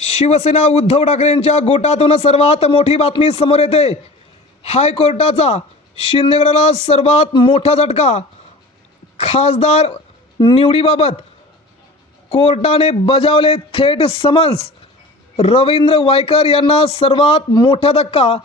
शिवसेना उद्धव ठाकरेंच्या गोटातून सर्वात मोठी बातमी समोर येते. हायकोर्टाचा शिंदेगडाला सर्वात मोठा झटका. खासदार निवडीबाबत कोर्टाने बजावले थेट समन्स. रवींद्र वायकर यांना सर्वात मोठा धक्का.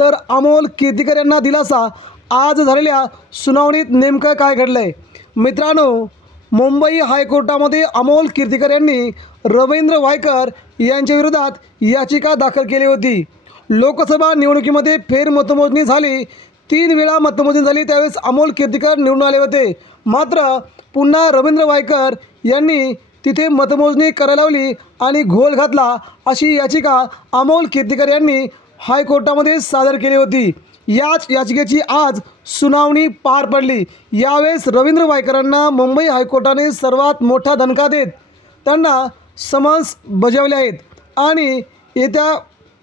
तर अमोल केतीकर यांना दिलासा. आज झालेल्या सुनावणीत नेमकं काय घडलंय? मित्रांनो मुंबई हायकोर्टामध्ये अमोल कीर्तीकर यांनी रवींद्र वायकर यांच्या विरोधात याचिका दाखल केली होती. लोकसभा निवडणुकीमध्ये फेरमतमोजणी झाली. तीन वेळा मतमोजणी झाली. त्यावेळेस अमोल कीर्तीकर निवडून आले होते. मात्र पुन्हा रवींद्र वायकर यांनी तिथे मतमोजणी करायला लावली आणि घोल घातला अशी याचिका अमोल कीर्तीकर यांनी हायकोर्टामध्ये सादर केली होती. याच याचिकेची आज सुनावणी पार पडली. यावेळेस रवींद्र वायकरांना मुंबई हायकोर्टाने सर्वात मोठा दणका देत त्यांना समन्स बजावले आहेत. आणि येत्या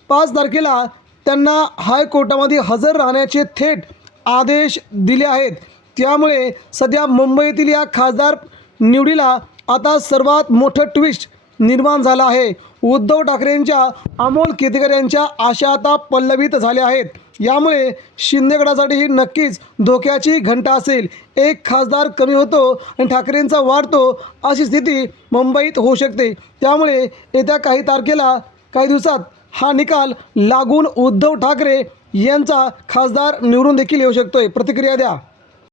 पाच तारखेला त्यांना हायकोर्टामध्ये हजर राहण्याचे थेट आदेश दिले आहेत. त्यामुळे सध्या मुंबईतील या खासदार निवडीला आता सर्वात मोठं ट्विस्ट निर्माण झाला आहे. उद्धव ठाकरेंच्या अमोल केतेकर यांच्या आशा आता पल्लवित झाल्या आहेत. यामुळे शिंदेगडासाठी ही नक्कीच धोक्याची घंटा असेल. एक खासदार कमी होतो आणि ठाकरेंचा वाढतो अशी स्थिती मुंबईत होऊ शकते. त्यामुळे येत्या काही तारखेला काही दिवसात हा निकाल लागून उद्धव ठाकरे यांचा खासदार निवडून देखील येऊ शकतोय. प्रतिक्रिया द्या.